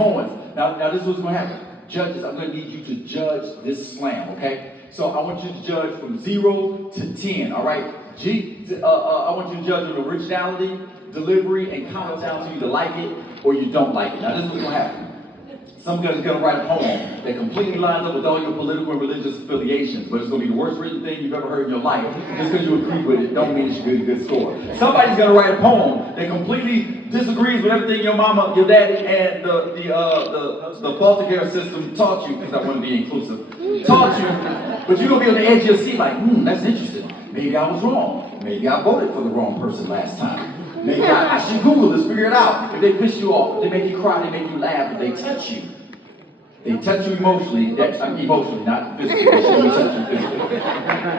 poems. Now this is what's going to happen. Judges, I'm going to need you to judge this slam, okay? So I want you to judge from 0 to 10, all right? I want you to judge on originality, delivery, and count down to you to like it or you don't like it. Now this is what's going to happen. Some guy's going to write a poem that completely lines up with all your political and religious affiliations, but it's going to be the worst written thing you've ever heard in your life. Just because you agree with it don't mean it's a good score. Somebody's going to write a poem that completely disagrees with everything your mama, your daddy, and the foster care system taught you, because I want to be inclusive, taught you, but you're going to be on the edge of your seat like, that's interesting. Maybe I was wrong. Maybe I voted for the wrong person last time. Maybe I should Google this, figure it out. If they piss you off, if they make you cry, they make you laugh, if they touch you. They touch you emotionally, emotionally, not physically, they shouldn't touch you physically.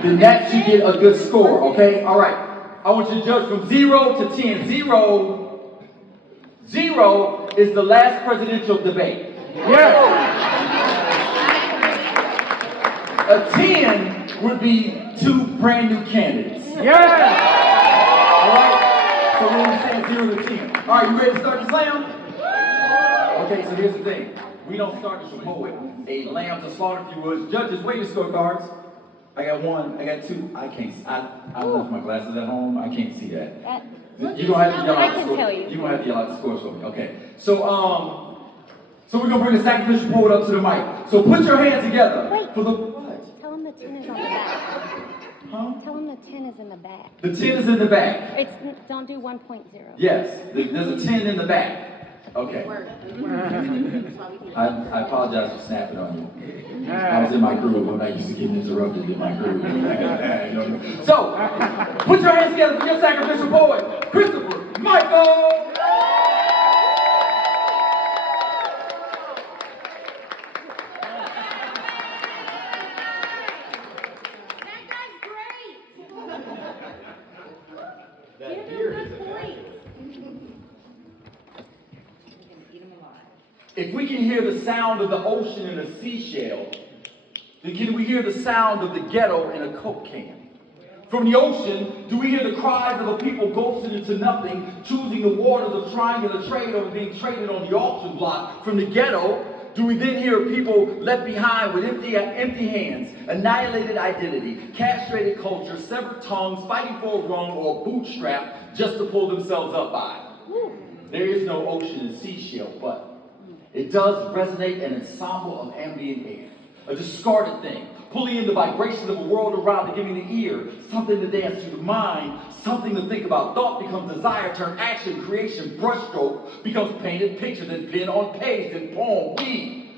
Then that you get a good score, okay? All right. I want you to judge from 0 to 10. 0 is the last presidential debate. Yeah. A 10 would be 2 brand new candidates. Yeah. All right. So we understand 0 to 10. All right, you ready to start the slam? Okay, so here's the thing. We don't start this with poet. A lamb to slaughter, if you would. Judges, where are your scorecards? I got 1, I got 2. I can't. I left my glasses at home. I can't see that. You don't have to yell out the score. You don't have to yell out the scores for me. Okay. So we're gonna bring the sacrificial poet up to the mic. So put your hands together. Wait. For the what? Tell him the 10 is on the back. Huh? Tell him the 10 is in the back. The 10 is in the back. Don't do 1.0. Yes, there's a 10 in the back. Okay. I apologize for snapping on you. I was in my groove. I'm not used to getting interrupted in my groove. So, put your hands together for your sacrificial poet, Christopher Michael. If we can hear the sound of the ocean in a seashell, then can we hear the sound of the ghetto in a Coke can? From the ocean, do we hear the cries of a people ghosted into nothing, choosing the waters of trying to trade over being traded on the auction block? From the ghetto, do we then hear people left behind with empty hands, annihilated identity, castrated culture, severed tongues, fighting for a rung or a bootstrap just to pull themselves up by? There is no ocean and seashell, but it does resonate an ensemble of ambient air, a discarded thing, pulling in the vibrations of a world around and giving the ear something to dance to, the mind something to think about. Thought becomes desire, turn action, creation, brushstroke becomes painted picture, then pen on page, then poem. We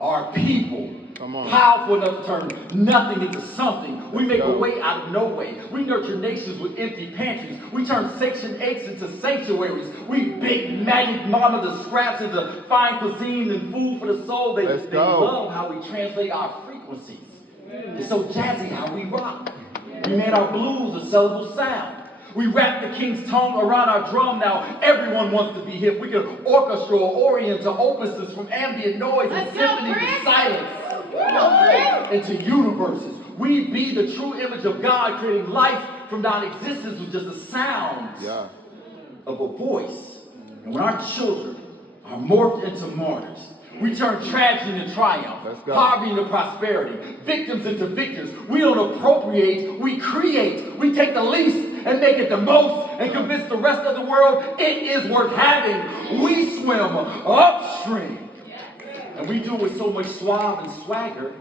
are people. Powerful enough to turn nothing into something. We make a way out of no way. We nurture nations with empty pantries. We turn Section 8s into sanctuaries. We bake magic mama scraps into fine cuisine and food for the soul. They love how we translate our frequencies. It's so jazzy how we rock. We made our blues a sellable sound. We wrap the king's tongue around our drum. Now everyone wants to be hip. We can orchestra or orient to opuses from ambient noise and symphony to silence. Into universes. We be the true image of God, creating life from non-existence with just the sounds of a voice. And when our children are morphed into martyrs, we turn tragedy into triumph, poverty into prosperity, victims into victors. We don't appropriate, we create. We take the least and make it the most and convince the rest of the world it is worth having. We swim upstream. And we do it with so much suave and swagger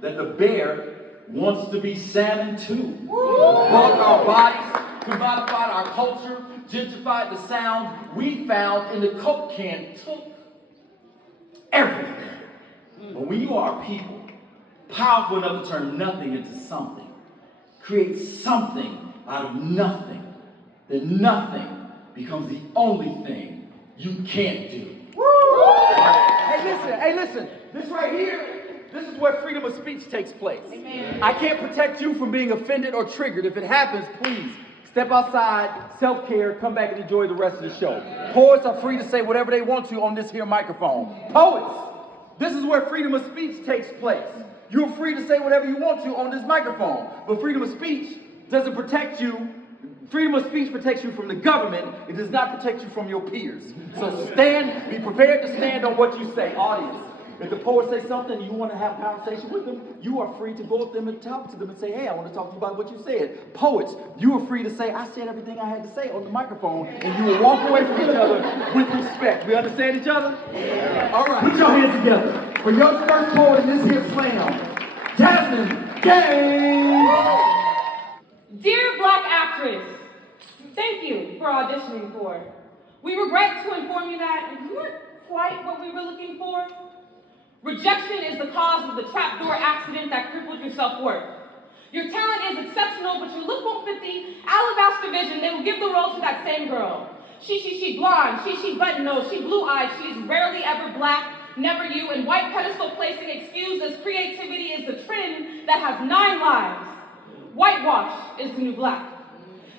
that the bear wants to be salmon too. Bulk our bodies, commodified our culture, gentrified the sound we found in the Coke can, took everything. But when you are people, powerful enough to turn nothing into something, create something out of nothing, then nothing becomes the only thing you can't do. Hey listen, this right here, this is where freedom of speech takes place. Amen. I can't protect you from being offended or triggered. If it happens, please step outside, self-care, come back and enjoy the rest of the show. Poets are free to say whatever they want to on this here microphone. Poets, this is where freedom of speech takes place. You're free to say whatever you want to on this microphone, but freedom of speech doesn't protect you Freedom of speech protects you from the government. It does not protect you from your peers. So stand, be prepared to stand on what you say. Audience, if the poet says something and you want to have a conversation with them, you are free to go up to them and talk to them and say, hey, I want to talk to you about what you said. Poets, you are free to say, I said everything I had to say on the microphone, and you will walk away from each other with respect. We understand each other? Yeah. All right. Put your hands together for your first poet in this here slam, Jasmine Gaines. Dear Black actress, thank you for auditioning for. We regret to inform you that you weren't quite what we were looking for. Rejection is the cause of the trapdoor accident that crippled your self-worth. Your talent is exceptional, but your look won't fit the alabaster vision. They will give the role to that same girl. She blonde, she button-nosed, she blue-eyed, she's rarely ever black, never you, and white pedestal placing excused as creativity is the trend that has 9 lives. Whitewash is the new black.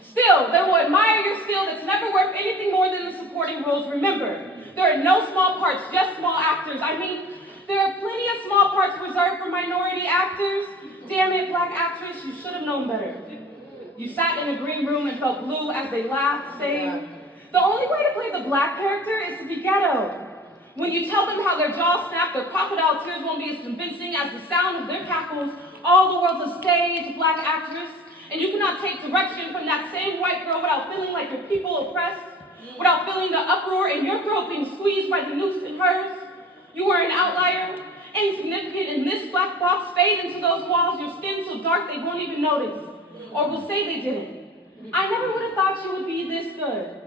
Still, they will admire your skill that's never worth anything more than the supporting roles. Remember, there are no small parts, just small actors. I mean, there are plenty of small parts reserved for minority actors. Damn it, Black actress, you should have known better. You sat in a green room and felt blue as they laughed, saying, the only way to play the Black character is to be ghetto. When you tell them how their jaws snap, their crocodile tears won't be as convincing as the sound of their cackles. All the world's a stage, Black actress. And you cannot take direction from that same white girl without feeling like your people oppressed, without feeling the uproar in your throat being squeezed by the noose in hers. You are an outlier, insignificant in this black box. Fade into those walls, your skin so dark they won't even notice, or will say they didn't. I never would have thought you would be this good.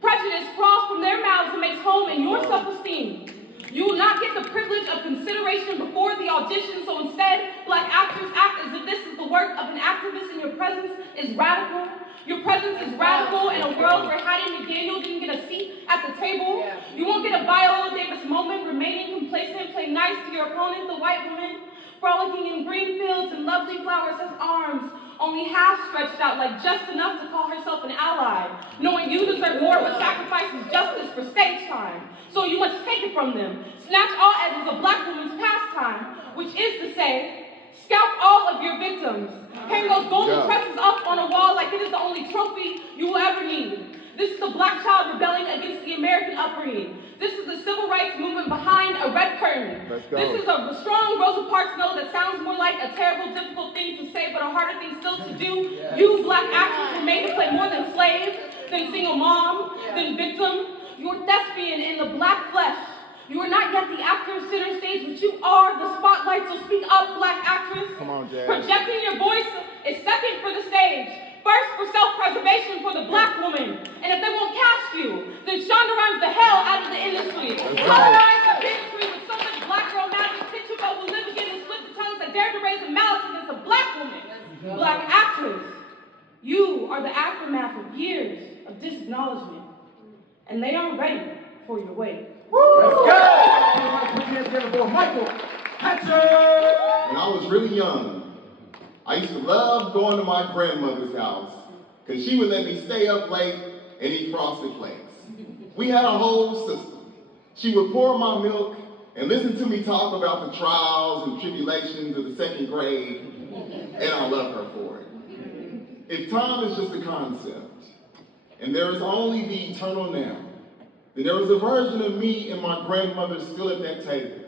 Prejudice crawls from their mouths and makes home in your self-esteem. You will not get the privilege of consideration before the audition, so instead, Black actors act as if this is the work of an activist and your presence is radical. Your presence is radical in a world where Hattie McDaniel didn't get a seat at the table. You won't get a Viola Davis moment, remaining complacent, play nice to your opponent, the white woman, frolicking in green fields and lovely flowers as arms, only half stretched out like just enough to call herself an ally, knowing you deserve more but sacrifices justice for stage time. So you must take it from them. Snatch all as is a Black woman's pastime, which is to say, scalp all of your victims. Hang those golden tresses up on a wall like it is the only trophy you will ever need. This is the Black child rebelling against the American upbringing. This is the civil rights movement behind a red curtain. This is a strong Rosa Parks note that sounds more like a terrible, difficult thing to say, but a harder thing still to do. You Black actors were made to play more than slave, than single mom, than victim. You're thespian in the Black flesh. You are not yet the actor center stage, but you are the spotlight, so speak up, Black actress. Come on, Jazz. Projecting your voice is second for the stage. First for self-preservation for the Black woman. And if they won't cast you, then Shonda rhymes the hell out of the industry. Colonize the industry with so much Black girl magic, picture folk who live again and split the tongues that dare to raise a malice against a Black woman. Black actress, you are the aftermath of years of disacknowledgement. And they aren't ready for your weight. Let's go! Put your hands together for Michael Hatcher! When I was really young, I used to love going to my grandmother's house because she would let me stay up late and eat frosted flakes. We had a whole system. She would pour my milk and listen to me talk about the trials and tribulations of the second grade, and I love her for it. If time is just a concept, and there is only the eternal now, then there was a version of me and my grandmother still at that table.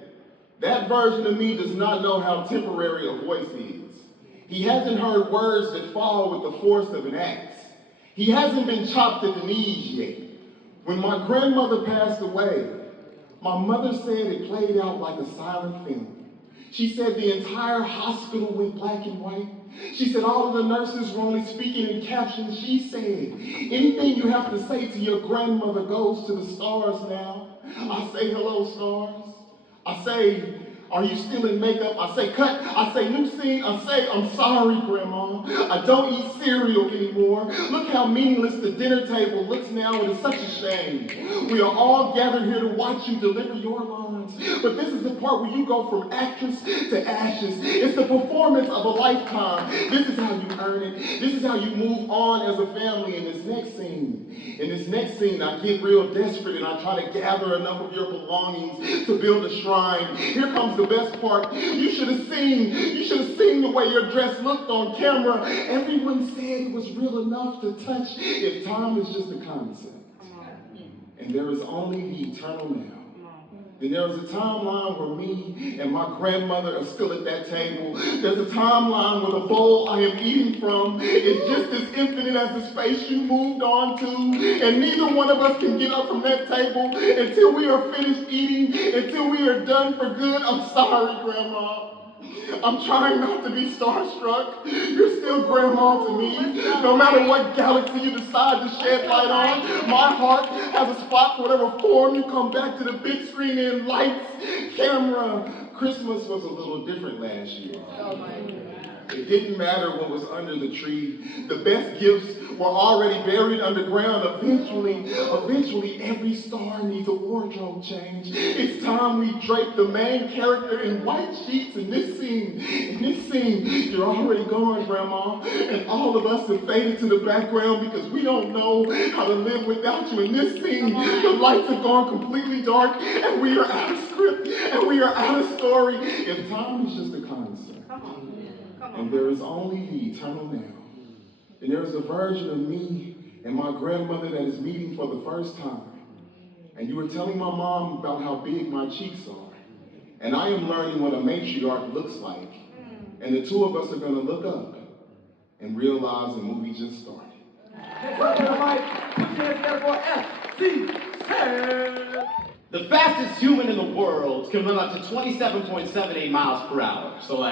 That version of me does not know how temporary a voice is. He hasn't heard words that fall with the force of an axe. He hasn't been chopped at the knees yet. When my grandmother passed away, my mother said it played out like a silent film. She said the entire hospital went black and white. She said all of the nurses were only speaking in captions. She said, anything you have to say to your grandmother goes to the stars now. I say, hello, stars. I say, are you still in makeup? I say, cut. I say, new scene. I say, I'm sorry, Grandma. I don't eat cereal anymore. Look how meaningless the dinner table looks now. It is such a shame. We are all gathered here to watch you deliver your line. cards. But this is the part where you go from actress to ashes. It's the performance of a lifetime. This is how you earn it. This is how you move on as a family in this next scene. I get real desperate and I try to gather enough of your belongings to build a shrine. Here comes the best part. You should have seen the way your dress looked on camera. Everyone said it was real enough to touch if time is just a concept. And there is only the eternal now. Then there was a timeline where me and my grandmother are still at that table. There's a timeline where the bowl I am eating from is just as infinite as the space you moved on to. And neither one of us can get up from that table until we are finished eating, until we are done for good. I'm sorry, Grandma. I'm trying not to be starstruck. You're still grandma to me. No matter what galaxy you decide to shed light on, my heart has a spot for whatever form you come back to the big screen in. Lights, camera. Christmas was a little different last year. It didn't matter what was under the tree. The best gifts were already buried underground. Eventually, every star needs a wardrobe change. It's time we drape the main character in white sheets in this scene. You're already gone, Grandma. And all of us have faded to the background because we don't know how to live without you. In this scene, the lights have gone completely dark and we are out of script and we are out of story. If time is just a concept, and there is only the eternal now. And there is a version of me and my grandmother that is meeting for the first time. And you were telling my mom about how big my cheeks are. And I am learning what a matriarch looks like. And the two of us are going to look up and realize the movie just started. The fastest human in the world can run up to 27.78 miles per hour. So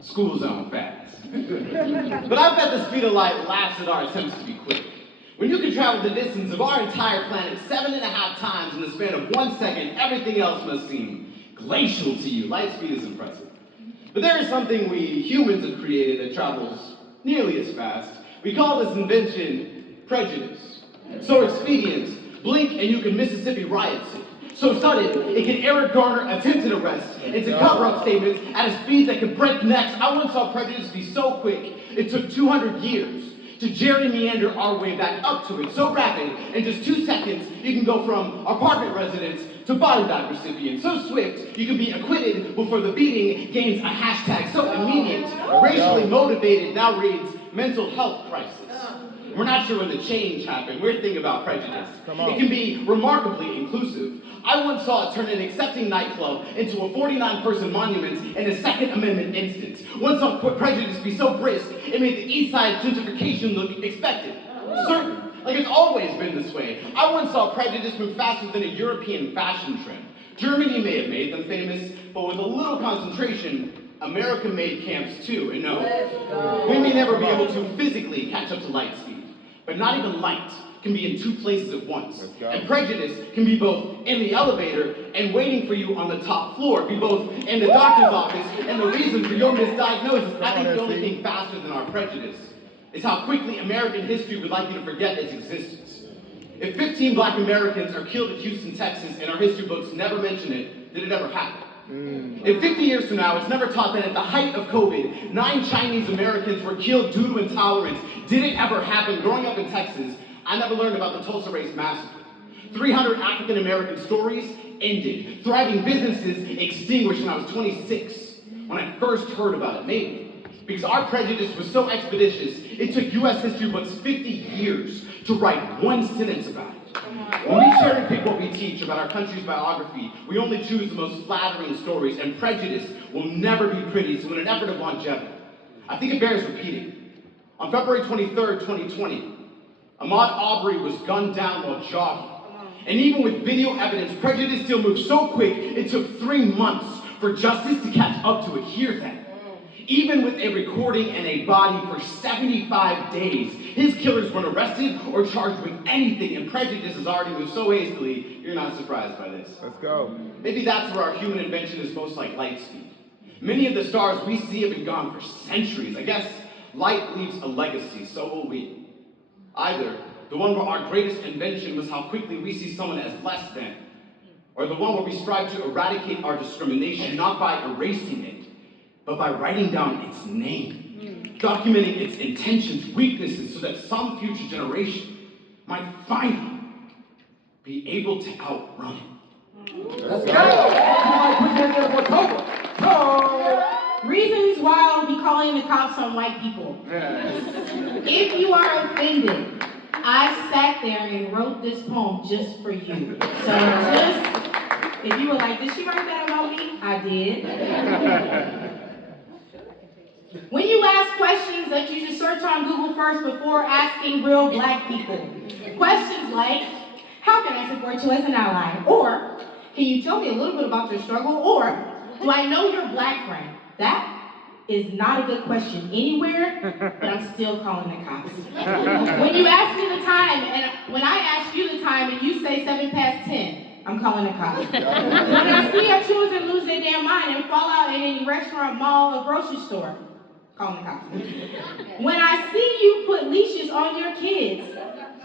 school zone fast. But I bet the speed of light laughs at our attempts to be quick. When you can travel the distance of our entire planet 7.5 times in the span of 1 second, everything else must seem glacial to you. Light speed is impressive. But there is something we humans have created that travels nearly as fast. We call this invention prejudice. So expedient, blink and you can Mississippi riot it. So sudden, it can Eric Garner attempted arrest into cover-up statements at a speed that could break necks. I once saw prejudice be so quick, it took 200 years to gerrymander our way back up to it. So rapid, in just 2 seconds, you can go from apartment residents to body bag recipients. So swift, you can be acquitted before the beating gains a hashtag. So immediate, racially motivated, now reads mental health crisis. We're not sure when the change happened. Weird thing about prejudice. It can be remarkably inclusive. I once saw it turn an accepting nightclub into a 49-person monument in a Second Amendment instance. Once saw prejudice be so brisk, it made the East Side gentrification look expected. Certain. Like it's always been this way. I once saw prejudice move faster than a European fashion trend. Germany may have made them famous, but with a little concentration, America made camps too. And no, we may never be able to physically catch up to light speed, but not even light can be in 2 places at once. And prejudice can be both in the elevator and waiting for you on the top floor, be both in the doctor's office and the reason for your misdiagnosis. I think the only thing faster than our prejudice is how quickly American history would like you to forget its existence. If 15 black Americans are killed at Houston, Texas, and our history books never mention it, did it ever happen? In 50 years from now, it's never taught that at the height of COVID, 9 Chinese Americans were killed due to intolerance. Did it ever happen? Growing up in Texas, I never learned about the Tulsa Race Massacre. 300 African American stories ended. Thriving businesses extinguished when I was 26. When I first heard about it, maybe. Because our prejudice was so expeditious, it took US history books 50 years to write 1 sentence about it. When we cherry pick what we teach about our country's biography, we only choose the most flattering stories, and prejudice will never be pretty, so in an effort of longevity, I think it bears repeating. On February 23rd, 2020, Ahmaud Arbery was gunned down while jogging. And even with video evidence, prejudice still moved so quick, it took 3 months for justice to catch up to it. Hear that. Even with a recording and a body for 75 days, his killers weren't arrested or charged with anything, and prejudice has already moved so hastily, you're not surprised by this. Let's go. Maybe that's where our human invention is most like light speed. Many of the stars we see have been gone for centuries. I guess light leaves a legacy, so will we. Either the one where our greatest invention was how quickly we see someone as less than, Or the one where we strive to eradicate our discrimination, not by erasing it, but by writing down its name, documenting its intentions, weaknesses, so that some future generation might finally be able to outrun it. Let's go. Somebody put your hands for Toba. Reasons why I'll be calling the cops on white people. If you are offended, I sat there and wrote this poem just for you. So if you were like, did she write that about me? I did. When you ask questions that you should search on Google first before asking real black people. Questions like, how can I support you as an ally? Or, can you tell me a little bit about your struggle? Or, do I know your black friend? That is not a good question anywhere, but I'm still calling the cops. When you ask me the time, and when I ask you the time and you say 10:07, I'm calling the cops. When I see your children lose their damn mind and fall out in any restaurant, mall, or grocery store, calling the cops. When I see you put leashes on your kids,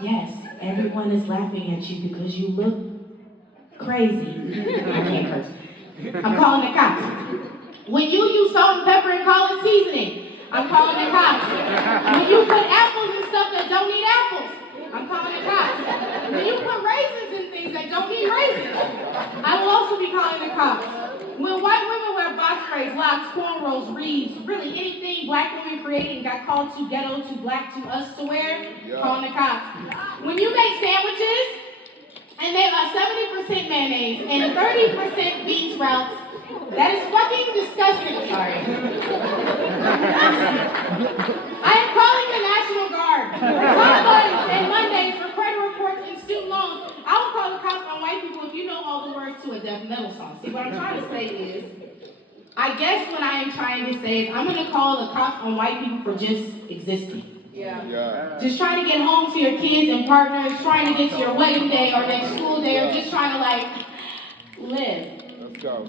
yes, everyone is laughing at you because you look crazy. I can't curse. I'm calling the cops. When you use salt and pepper and call it seasoning, I'm calling the cops. When you put apples in stuff that don't need apples, I'm calling the cops. When you put raisins in things that don't need raisins, I will also be calling the cops. When white women wear box braids, locks, cornrows, reeds, really anything black women created and got called too ghetto, too black, to us to wear, calling the cops. When you make sandwiches, and they are 70% mayonnaise and 30% bean sprouts, that is fucking disgusting. Sorry. I am calling the National Guard. Hotline and Mondays for credit reports and student loans. I will call the cops on white people if you know all the words to a death metal song. See, what I'm trying to say is, I guess what I am trying to say is I'm going to call the cops on white people for just existing. Yeah. Just trying to get home to your kids and partners, trying to get to your wedding day or next school day, or just trying to live. Let's go.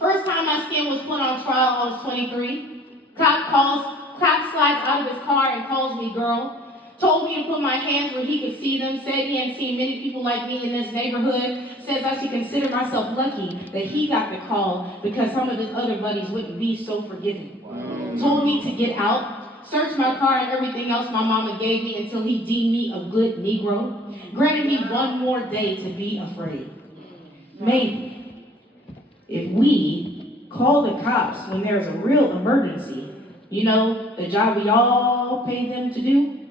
First time my skin was put on trial, I was 23. Cop slides out of his car and calls me girl. Told me to put my hands where he could see them. Said he hadn't seen many people like me in this neighborhood. Says I should consider myself lucky that he got the call because some of his other buddies wouldn't be so forgiving. Wow. Told me to get out. Searched my car and everything else my mama gave me until he deemed me a good Negro. Granted me one more day to be afraid. Maybe if we call the cops when there's a real emergency, you know, the job we all pay them to do,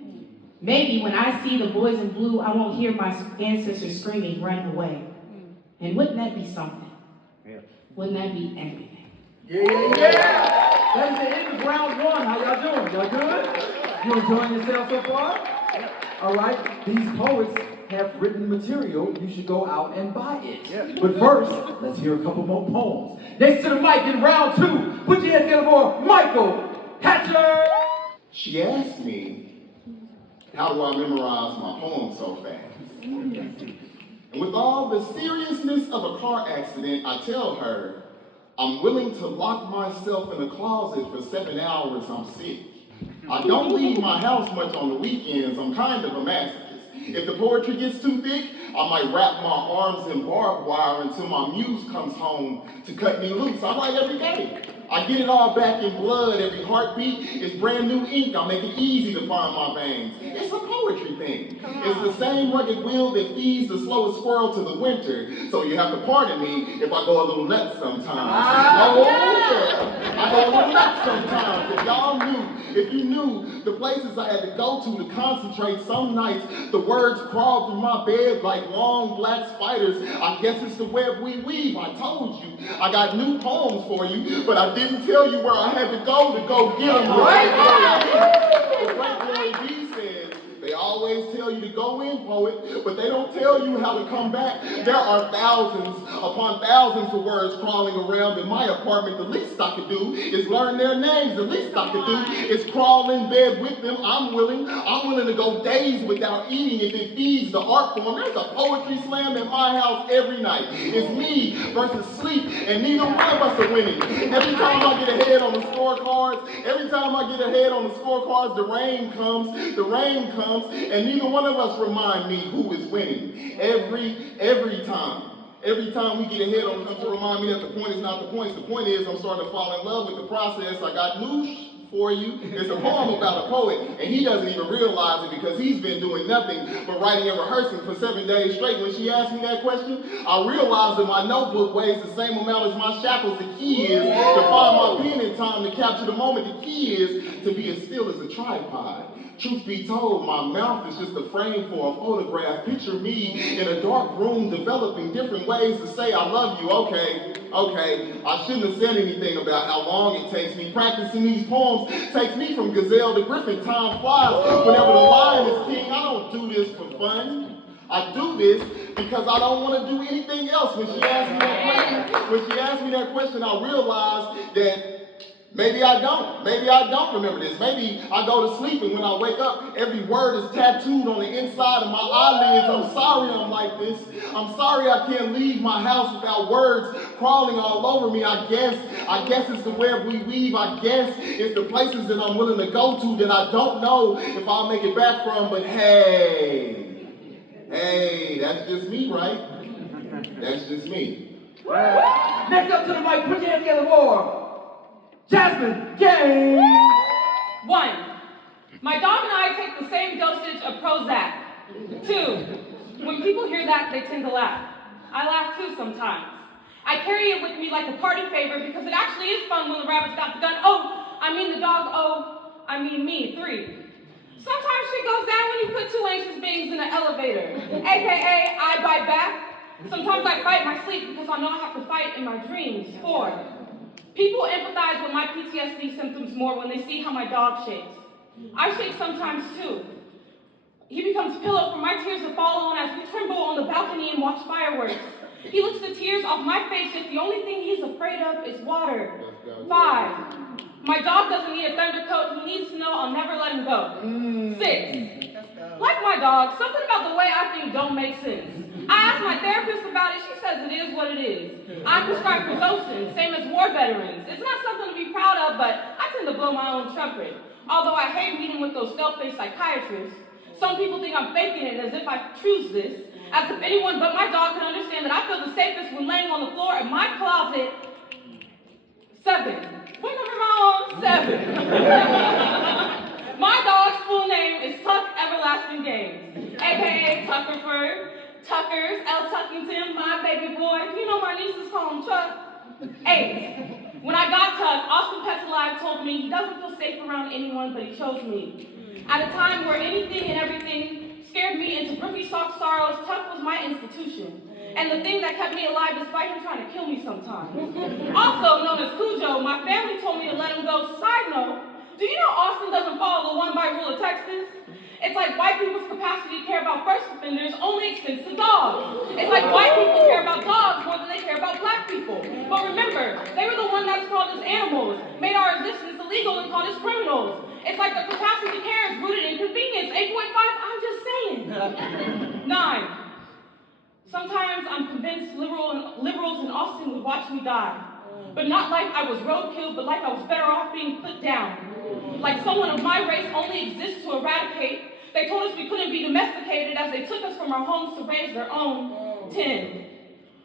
maybe when I see the boys in blue, I won't hear my ancestors screaming, run away. And wouldn't that be something? Yeah. Wouldn't that be everything? Yeah. That is the end of round one. How y'all doing? Y'all good? You enjoying yourself so far? All right. These poets have written material. You should go out and buy it. Yeah. But first, let's hear a couple more poems. Next to the mic in round two, put your hands together for Michael Hatcher. She asked me, how do I memorize my poems so fast? And with all the seriousness of a car accident, I tell her, I'm willing to lock myself in a closet for 7 hours, I'm sick. I don't leave my house much on the weekends, I'm kind of a masochist. If the poetry gets too thick, I might wrap my arms in barbed wire until my muse comes home to cut me loose. I write every day. I get it all back in blood. Every heartbeat is brand new ink. I make it easy to find my veins. It's a poetry thing. It's the same rugged wheel that feeds the slowest squirrel to the winter. So you have to pardon me if I go a little nuts sometimes. I go a little nuts sometimes. If you knew the places I had to go to concentrate, some nights the words crawl through my bed like long black spiders. I guess it's the web we weave. I told you. I got new poems for you, but I didn't tell you where I had to go get them. Right? The great Lloyd D says, they always tell you to go in, poet, but they don't tell you how to come back. There are thousands upon thousands of words crawling around in my apartment. The least I could do is learn their names. The least I could do is crawl in bed with them. I'm willing to go days without eating if it feeds the art form. There's a poetry slam at my house every night. It's me versus sleep, and neither one of us are winning. Every time I get ahead on the scorecards, the rain comes, and neither one of us remind me who is winning. Every time. Every time we get ahead on them to remind me that the point is not the point. The point is I'm starting to fall in love with the process. I got news for you. It's a poem about a poet, and he doesn't even realize it because he's been doing nothing but writing and rehearsing for 7 days straight. When she asked me that question, I realized that my notebook weighs the same amount as my shackles. The key is to find my pen in time to capture the moment. The key is to be as still as a tripod. Truth be told, my mouth is just a frame for a photograph. Picture me in a dark room developing different ways to say I love you. Okay, I shouldn't have said anything about how long it takes me. Practicing these poems takes me from gazelle to griffin. Time flies whenever the lion is king. I don't do this for fun. I do this because I don't want to do anything else. When she asked me that question, I realized that maybe I don't remember this. Maybe I go to sleep and when I wake up, every word is tattooed on the inside of my eyelids. I'm sorry I'm like this. I'm sorry I can't leave my house without words crawling all over me. I guess it's the web we weave. I guess it's the places that I'm willing to go to that I don't know if I'll make it back from. But hey, that's just me, right? That's just me. Next up to the mic, put your hands together for Jasmine Gaines. 1, my dog and I take the same dosage of Prozac. 2, when people hear that, they tend to laugh. I laugh too sometimes. I carry it with me like a party favor because it actually is fun when the rabbit's got the gun. Oh, I mean the dog. Oh, I mean me. 3, sometimes shit goes down when you put 2 anxious beings in an elevator. AKA, I bite back. Sometimes I fight my sleep because I know I have to fight in my dreams. 4, people empathize with my PTSD symptoms more when they see how my dog shakes. I shake sometimes too. He becomes a pillow for my tears to fall on as we tremble on the balcony and watch fireworks. He looks the tears off my face, yet the only thing he's afraid of is water. 5, my dog doesn't need a thunder coat. He needs to know I'll never let him go. 6, like my dog, something about the way I think don't make sense. I asked my therapist about it. She says it is what it is. I prescribe Prozocin, same as war veterans. It's not something to be proud of, but I tend to blow my own trumpet. Although I hate meeting with those stealth-faced psychiatrists. Some people think I'm faking it as if I choose this, as if anyone but my dog can understand that I feel the safest when laying on the floor in my closet. 7, what number am I on? 7. My dog's full name is Tuck Everlasting Gaines, aka Tuckerford, Tuckers, L. Tuckington, my baby boy. You know my nieces call him Chuck. 8, when I got Tuck, Austin Pets Alive told me he doesn't feel safe around anyone, but he chose me. At a time where anything and everything scared me into Griffey sock sorrows, Tuck was my institution. And the thing that kept me alive despite him trying to kill me sometimes. Also known as Cujo, my family told me to let him go. Side note, do you know Austin doesn't follow the 1 by rule of Texas? It's like white people's capacity to care about first offenders only extends to dogs. It's like white people care about dogs more than they care about black people. But remember, they were the ones that called us animals, made our existence illegal and called us criminals. It's like the capacity to care is rooted in convenience. 8.5, I'm just saying. 9, sometimes I'm convinced liberals in Austin would watch me die. But not like I was roadkill, but like I was better off being put down. Like someone of my race only exists to eradicate. They told us we couldn't be domesticated as they took us from our homes to raise their own. 10,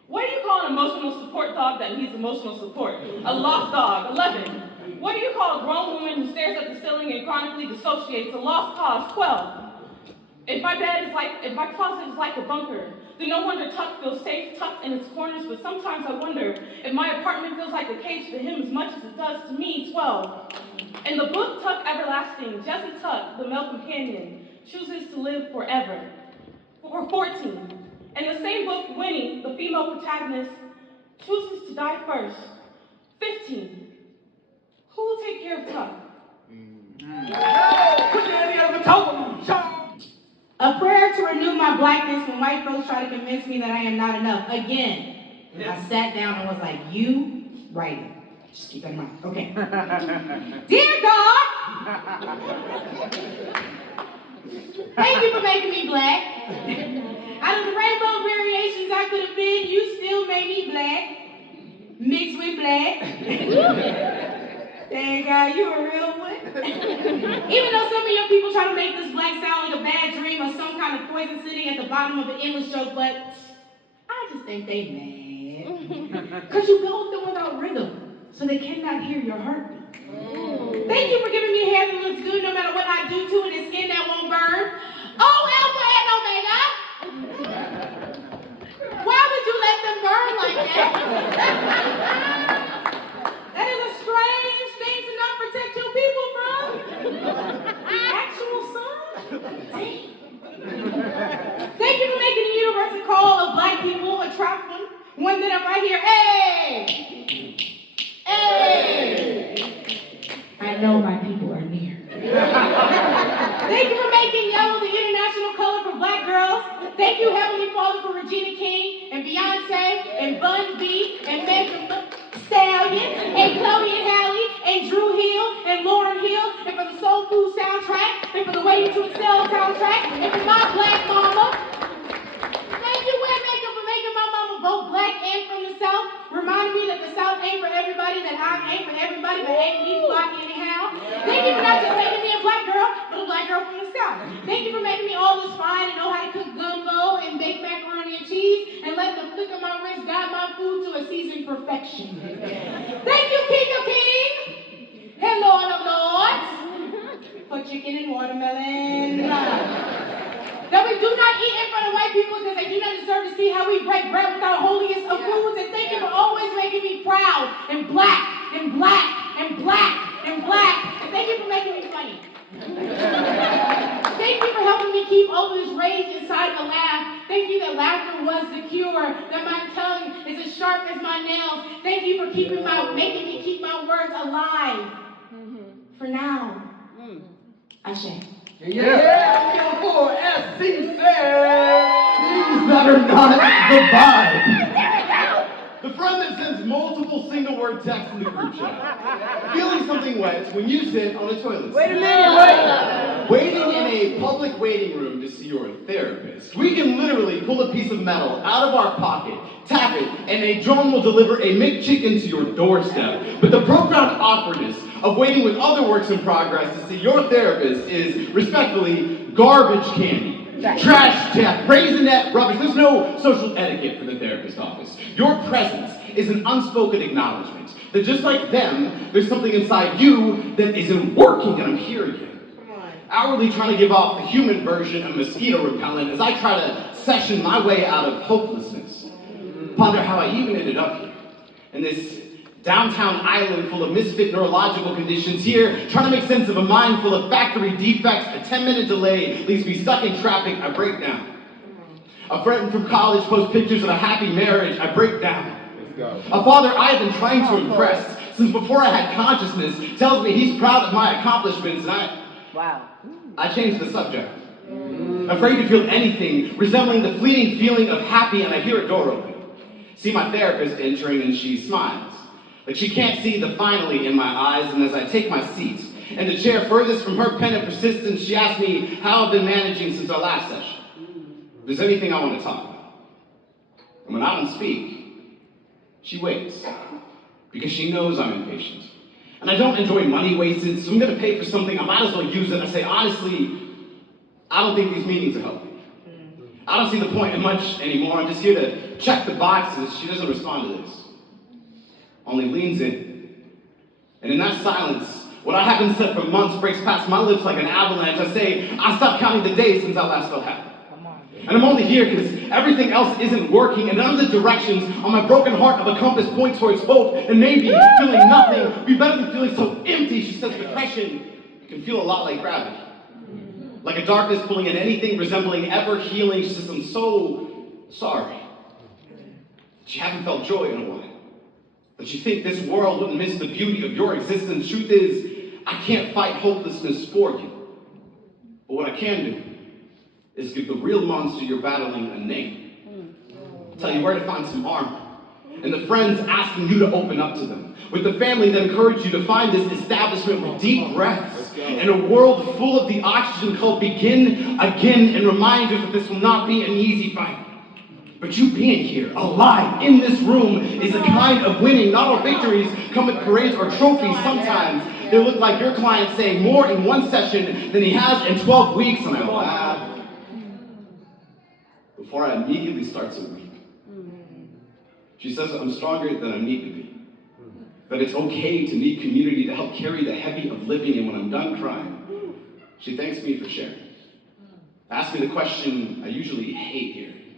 what do you call an emotional support dog that needs emotional support? A lost dog. 11, what do you call a grown woman who stares at the ceiling and chronically dissociates? A lost cause. 12, if my closet is like a bunker, then no wonder Tuck feels safe tucked in its corners, but sometimes I wonder if my apartment feels like a cage to him as much as it does to me. 12, in the book Tuck Everlasting, Jesse Tuck, the male companion, chooses to live forever. Or 14, in the same book, Winnie, the female protagonist, chooses to die first. 15, who will take care of Tuck? Put your hands together for Tuck. A prayer to renew my blackness when white folks try to convince me that I am not enough. Again, I sat down and was like, you write it. Just keep that in mind. Okay. Dear God, thank you for making me black. Out of the rainbow variations I could have been, you still made me black. Mixed with black. Dang, God, you a real one. Even though some of your people try to make this black sound like a bad dream or some kind of poison sitting at the bottom of an endless joke, but I just think they mad. Because you build them without rhythm, so they cannot hear your heartbeat. Thank you for giving me hair that looks good no matter what I do to it and skin that won't burn. Oh, Alpha and Omega! Why would you let them burn like that? That is a strange thing to not protect your people from. Actual sun? Dang. Thank you for making the universal call of black people a trap one that I'm right here. Hey! Hey! I know my people are near. Thank you for making yellow the international color for black girls. Thank you, Heavenly Father, for Regina King and Beyonce and Bun B and Megan Thee Stallion and Chloe and Halle and Drew Hill and Lauren Hill and for the Soul Food soundtrack and for the Waiting to Excel soundtrack and for my black mama. Thank you, Wear Makeup, for making my mama both black and from the South. Reminding me that the South ain't for everybody, that I ain't for everybody, but ain't least black anyhow. Thank you for not just making me a black girl, but a black girl from the South. Thank you for making me all this fine and know how to cook gumbo and bake macaroni and cheese and letting the flick of my wrist guide my food to a seasoned perfection. Thank you, King of Kings and Lord of Lords, for chicken and watermelon. That we do not eat in front of white people because they do not deserve to see how we break bread with our holiest of foods. And thank you for always making me proud and black and black and black and black. And thank you for making me funny. Thank you for helping me keep all this rage inside the laugh. Thank you that laughter was the cure, that my tongue is as sharp as my nails. Thank you for making me keep my words alive. For now, Ashe. Yeah. For SC says, Things that are not the vibe. The friend that sends multiple single-word texts in the group chat. Feeling something wet when you sit on a toilet seat. wait a minute, Waiting in a public waiting room to see your therapist. We can literally pull a piece of metal out of our pocket, tap it, and a drone will deliver a McChicken to your doorstep. But the profound awkwardness of waiting with other works in progress to see your therapist is, respectfully, garbage candy. Trash, tap, raisinette, rubbish. There's no social etiquette for the therapist office. Your presence is an unspoken acknowledgement that just like them, there's something inside you that isn't working, and I'm here again. Hourly trying to give off the human version of mosquito repellent as I try to session my way out of hopelessness. Ponder how I even ended up here. In this downtown island full of misfit neurological conditions here, trying to make sense of a mind full of factory defects. A 10-minute delay leaves me stuck in traffic. I break down. A friend from college posts pictures of a happy marriage. I break down. A father I have been trying to impress since before I had consciousness tells me he's proud of my accomplishments, and I changed the subject. Afraid to feel anything resembling the fleeting feeling of happy, and I hear a door open. See my therapist entering, and she smiles. But she can't see the finally in my eyes, and as I take my seat, in the chair furthest from her pen of persistence, she asks me how I've been managing since our last session. If there's anything I want to talk about. And when I don't speak, she waits. Because she knows I'm impatient. And I don't enjoy money wasted, so I'm going to pay for something, I might as well use it. I say, honestly, I don't think these meetings are helping. I don't see the point in much anymore. I'm just here to check the boxes. She doesn't respond to this. Only leans in. And in that silence, what I haven't said for months breaks past my lips like an avalanche. I say, I stopped counting the days since I last felt happy. And I'm only here because everything else isn't working, and none of the directions on my broken heart of a compass point towards hope, and maybe feeling nothing would be better than feeling so empty. She says depression can feel a lot like gravity. Like a darkness pulling at anything resembling ever healing. She says, I'm so sorry. She hadn't felt joy in a while. But you think this world wouldn't miss the beauty of your existence. Truth is, I can't fight hopelessness for you. But what I can do is give the real monster you're battling a name. Tell you where to find some armor. And the friends asking you to open up to them. With the family that encouraged you to find this establishment with deep breaths. In a world full of the oxygen called begin again, and reminders that this will not be an easy fight. But you being here, alive, in this room, is a kind of winning. Not all victories come with parades or trophies. Sometimes they look like your client saying more in one session than he has in 12 weeks, and I laugh. Before I immediately start to weep. She says I'm stronger than I need to be. That it's okay to need community to help carry the heavy of living, and when I'm done crying, she thanks me for sharing. Ask me the question I usually hate hearing.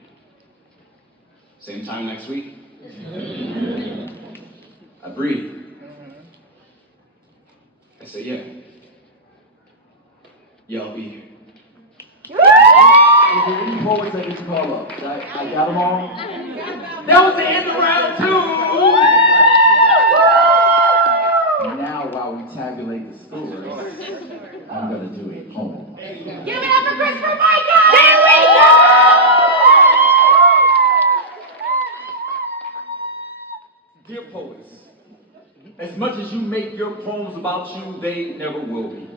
Same time next week? I breathe. I say, yeah. Yeah, I'll be here. Is there any poets that get to call up? I got them all? That was the end of round 2! And now, while we tabulate the scores, I'm going to do a poem. Give it up for Christopher Micah! There we go! Dear poets, as much as you make your poems about you, they never will be.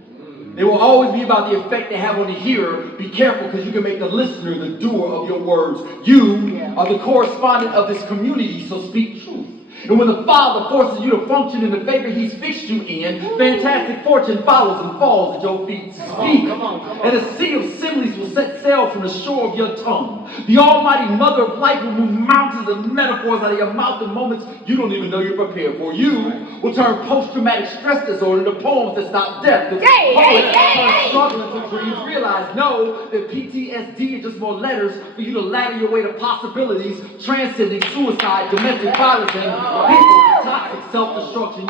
They will always be about the effect they have on the hearer. Be careful, because you can make the listener the doer of your words. You are the correspondent of this community, so speak truth. And when the Father forces you to function in the favor He's fixed you in, fantastic fortune follows and falls at your feet. Speak, and a sea of similes will set sail from the shore of your tongue. The Almighty Mother of Life will move mountains of metaphors out of your mouth in moments you don't even know you're prepared for. You will turn post-traumatic stress disorder into poems that stop death. The poets turn struggle into dreams. Realize, know that PTSD is just more letters for you to ladder your way to possibilities, transcending suicide, domestic violence, and people, toxic self-destruction.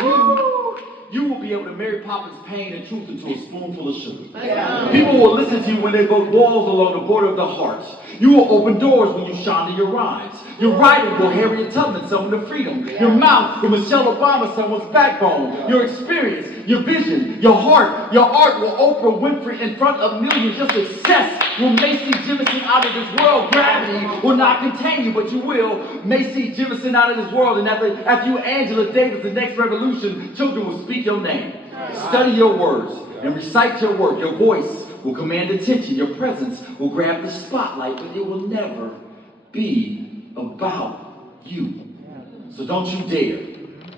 You will be able to Mary Poppins pain and truth into a spoonful of sugar. People will listen to you when they build walls along the border of the heart. You will open doors when you shine in your rhymes. Your writing will Harriet Tubman someone to freedom. Your mouth will Michelle Obama someone's backbone. Your experience, your vision, your heart, your art will Oprah Winfrey in front of millions. Your success will Macy Jemison out of this world. Gravity will not contain you, but you will Macy Jemison out of this world. And after you Angela Davis, the next revolution, children will speak your name. Study your words and recite your work. Your voice will command attention. Your presence will grab the spotlight, but it will never be about you. So don't you dare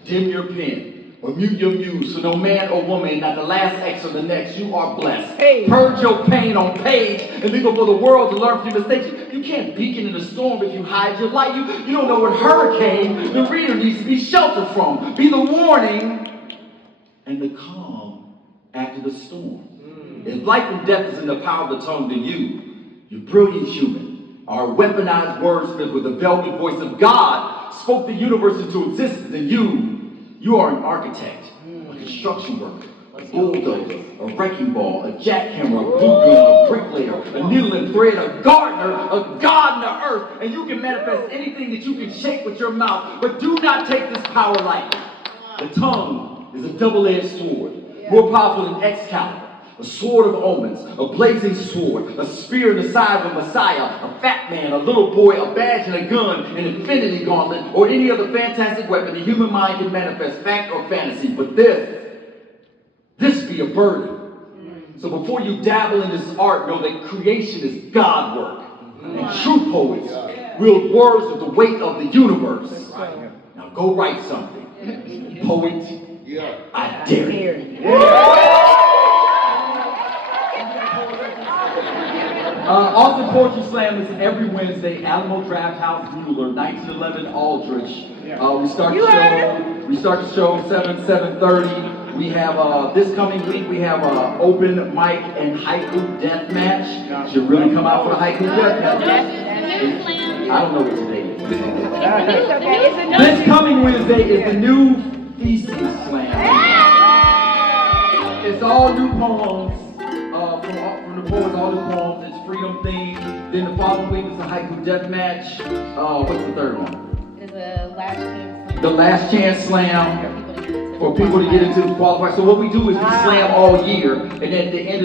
dim your pen or mute your muse, for no man or woman, not the last X or the next, you are blessed. Purge your pain on page and leave it for the world to learn from your mistakes. You can't beacon in a storm if you hide your light. You don't know what hurricane the reader needs to be sheltered from. Be the warning and the calm after the storm. If life and death is in the power of the tongue, then you brilliant human, are a weaponized wordsmith with the velvet voice of God, spoke the universe into existence, and you are an architect, a construction worker, a bulldozer, a wrecking ball, a jackhammer, a glue gun, a bricklayer, a needle and thread, a gardener, a god in the earth, and you can manifest anything that you can shake with your mouth, but do not take this power lightly. The tongue is a double-edged sword, more powerful than Excalibur. A sword of omens, a blazing sword, a spear in the side of a Messiah, a fat man, a little boy, a badge and a gun, an infinity gauntlet, or any other fantastic weapon the human mind can manifest, fact or fantasy. But this be a burden. So before you dabble in this art, know that creation is God work. And true poets wield words with the weight of the universe. Now go write something. Poet, I dare you. Austin Poetry Slam is every Wednesday, Alamo Drafthouse, Mueller, 1911 Aldrich. We start the show 7:30. We have this coming week we have open mic and haiku death match. Should really come out for the haiku death match. I don't know what today is. This coming Wednesday is the new thesis slam. It's all new poems. From the poets, all new poems. It's freedom themed. Then the following week is the haiku death match. What's the third one? It's a last chance slam. The last chance slam for people to get into the qualifier. So what we do is we slam all year, and then at the end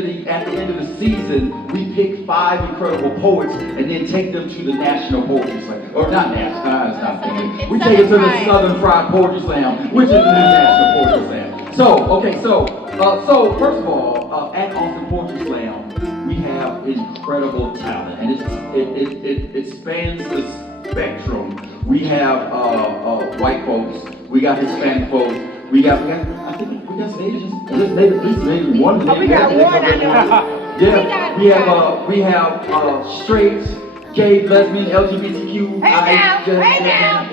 of the season, we pick 5 incredible poets and then take them to the National Poetry Slam. Or not national, it's not. We take it to the Southern Fried Poetry Slam, which is the new National Poetry Slam. So first of all, at Austin Poetry Slam, we have incredible talent, and it spans the spectrum. We have white folks, we got Hispanic folks, I think we got some Asians. At least maybe one. Oh, we got one, I know. Yeah, we have straight, gay, lesbian, LGBTQ,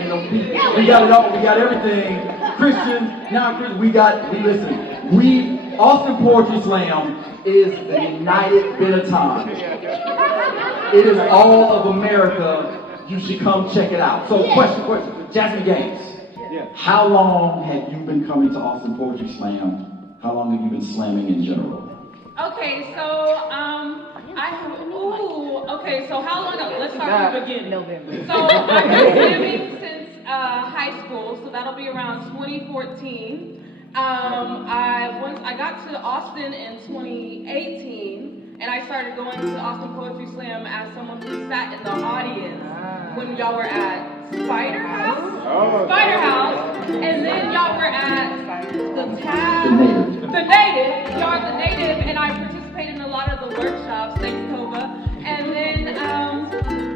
you know, we got it all. We got everything. Christian, non-Christian. Austin Poetry Slam is the United Benetton. It is all of America. You should come check it out. So, question. Jasmine Gaines. How long have you been coming to Austin Poetry Slam? How long have you been slamming in general? Okay, so so how long ago? Let's start from the beginning. November. So I've been slamming since high school, so that'll be around 2014. I got to Austin in 2018, and I started going to Austin Poetry Slam as someone who sat in the audience when y'all were at Spider House, and then y'all were at the Native. Y'all are the Native, and I participated in a lot of the workshops. Thanks, Tova. And then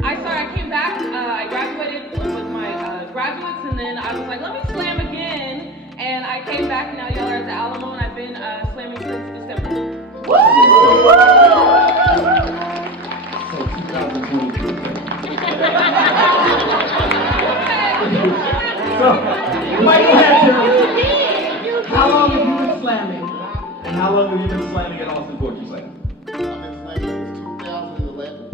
I came back. I graduated with my graduates, and then I was like, let me slam again. And I came back, and now y'all are at the Alamo, and I've been slamming since December. So 2022. So, Michael Hatcher, how long have you been slamming? And how long have you been slamming at Austin Poetry Slam? I've been slamming since 2011.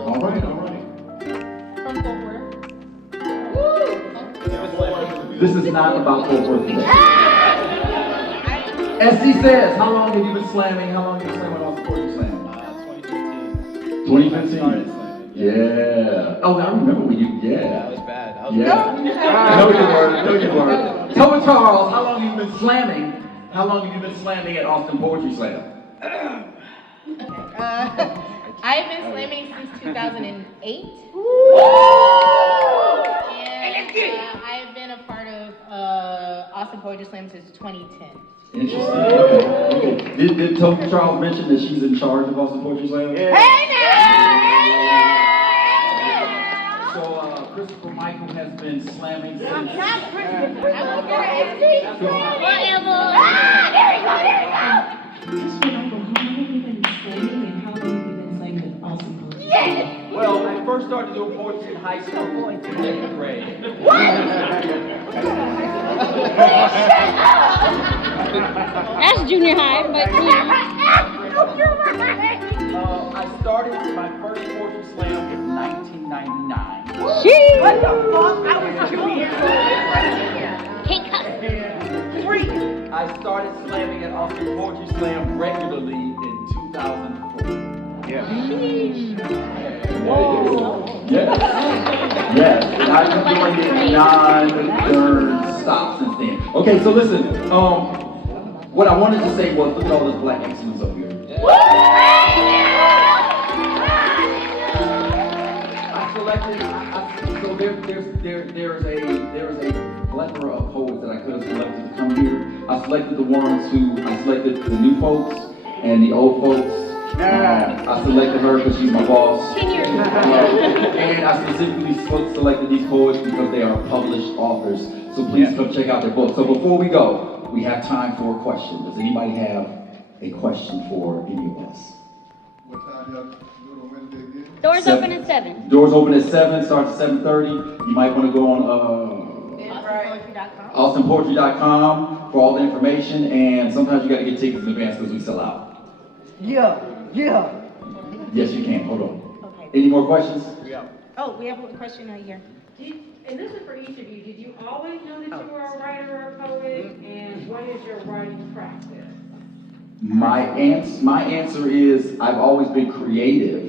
All right. From Fort Worth. This is not about Fort Worth today. SC says, how long have you been slamming? How long have you been slamming Austin Poetry Slam? 2015. Yeah. Oh, I remember when you. Yeah. That was bad. No, you weren't. Tell me, Charles, how long have you been slamming? How long have you been slamming at Austin Poetry Slam? I've been slamming since 2008. And I've been a part of Austin Poetry Slam since 2010. Interesting. Okay. Did Toby Charles mention that she's in charge of Austin Poetry Slam? Hey now! So Christopher Michael has been slamming since. I'm not Christopher. I was gonna Whatever. There we go. Mr. Michael, how long have you been slamming and how long have you been slamming with Austin Poetry? Yes! Well, I first started doing poetry in high school in 8th grade. That's junior high, but No, you're right. I started my first poetry slam in 1999. What the fuck? I was 2 years old. can't cuss. I started slamming at Austin Poetry Slam regularly in 2004. Yes. And I've been doing it non-stop since then. Okay, so listen. What I wanted to say was, look at all this black excellence up here. I selected. So there is a plethora of poets that I could have selected to come here. I selected the new folks and the old folks. I selected her because she's my boss. And I specifically selected these poets because they are published authors. So please come check out their books. So before we go, we have time for a question. Does anybody have a question for any of us? What time y'all do it on Wednesday again? Doors open at 7. Doors open at 7, starts at 7:30. You might want to go on AustinPoetry.com for all the information, and sometimes you got to get tickets in advance because we sell out. Yeah. Yes, you can. Hold on. Okay. Any more questions? Oh, we have a question right here. And this is for each of you. Did you always know that you were a writer or a poet? And what is your writing practice? My answer is I've always been creative.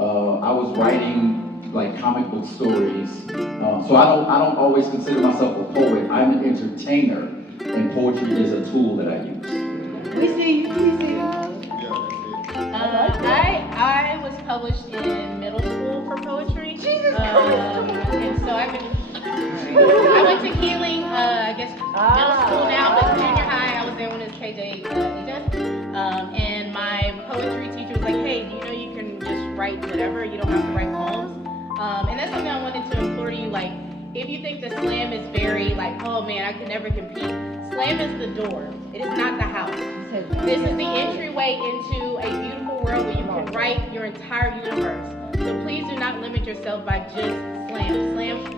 I was writing like comic book stories, so I don't always consider myself a poet. I'm an entertainer, and poetry is a tool that I use. We see you. I was published in middle school for poetry. Jesus Christ! And so I went to Keeling, I guess middle school now, but junior high, I was there when it was KJ and my poetry teacher was like, hey, do you know you can just write whatever? You don't have to write poems. And that's something I wanted to implore to you, like, if you think the slam is very like, oh man, I could never compete, slam is the door. It is not the house. says This is the entryway into a beautiful world where you can write your entire universe. So please do not limit yourself by just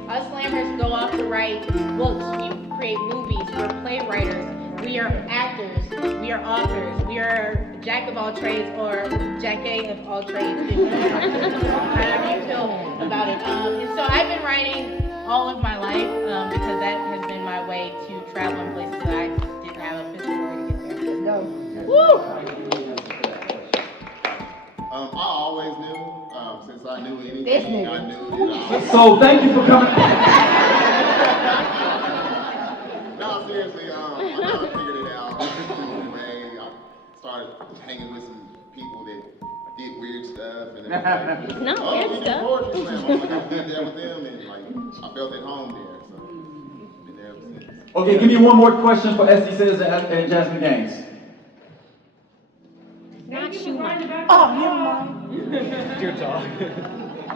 us slammers go off to write books, we create movies, we're playwriters, we are actors, we are authors, we are jack of all trades or jackie of all trades, however you feel about it. And so I've been writing all of my life because that has been my way to travel in places that I didn't have a physical way to get there. no. Woo! I always knew, since I knew anything, This nigga. I knew that So thank you for coming. No, seriously, I kind of figured it out the way. I started hanging with some people that did weird stuff, and then like, Not oh, weird we did stuff. poetry slam. I'm like, I did that with them, and like, I felt at home there, so been there ever since. Okay, give me one more question for SD Says and Jasmine Gaines. Thank you for writing about Oh, your your mom. mom. Dear dog.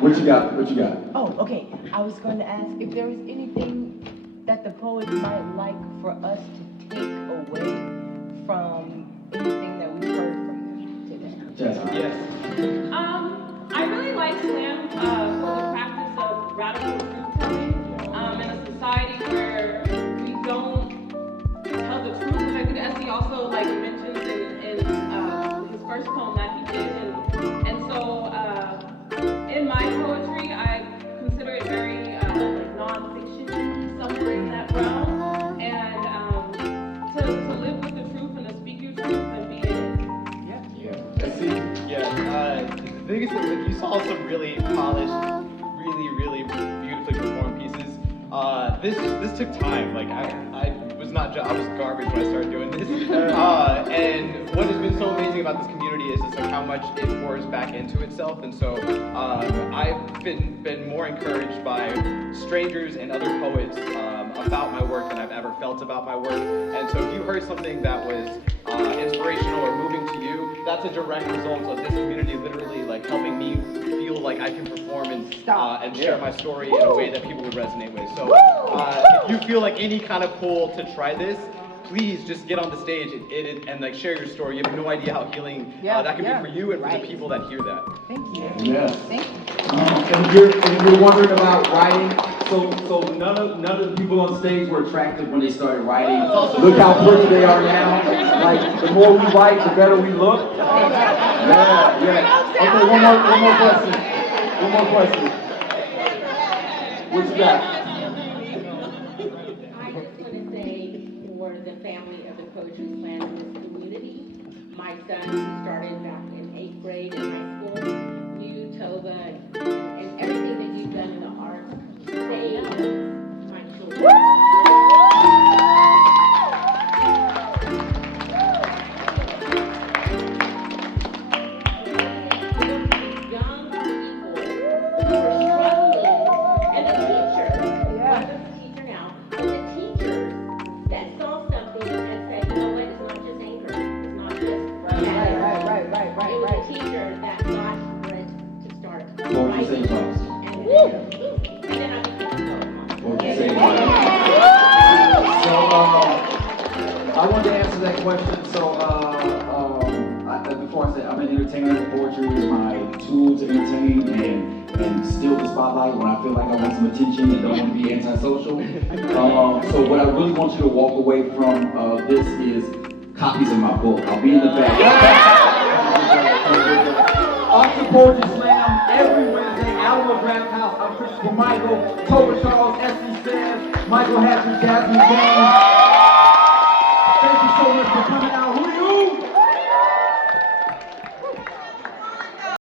What you got? What you got? Oh, okay. I was going to ask if there was anything that the poets might like for us to take away from anything that we've heard from them today. Jasmine. Yes. I really like slam for the practice of radical truth-telling in a society where we don't tell the truth. I think Essie also like mentions in his first poem that he did, and so in my poetry I consider it very like non-fiction, somewhere in that realm, and to live with the truth and to speak your truth and be it. Yeah, the biggest thing, like, you saw some really polished, really beautifully performed pieces. This took time. Like, I was garbage when I started doing this. And what has been so amazing about this community is just like how much it pours back into itself. And so I've been more encouraged by strangers and other poets about my work than I've ever felt about my work. And so if you heard something that was inspirational or moving to you, that's a direct result of this community literally like helping me feel like I can perform and share my story in a way that people would resonate with. So if you feel like any kind of pull to try this, please just get on the stage and like share your story. You have no idea how healing that can be for you and for the people that hear that. Thank you. Yes. Thank you. And you're wondering about writing. So none of the people on stage were attractive when they started writing. Look how pretty they are now. Like the more we write, the better we look. Yeah. Okay, one more question. What you got? I just want to say for the family of the Poetry Slam in this community, my son who started back in 8th grade in high school, you, Tova, and everything that you've done in the arts saves my children. Young people who are struggling, and the teachers, one of them's a teacher now, but the teachers that saw something and said, you know what, it's not just anchor, it's not just Right. It was a teacher that got Brent to start What would you say, Boss? and then I became a poet. What would you say? So I wanted to answer that question. So before I said I'm an entertainer. Poetry is my tool to entertain and steal the spotlight when I feel like I want some attention and don't want to be antisocial. So what I really want you to walk away from this is copies of my book. I'll be in the back. Austin Poetry Slam every Wednesday, Alamo Drafthouse. I'm Christopher Michael, Tova Charles, SD Says, Michael Hatcher, Jasmine Gaines.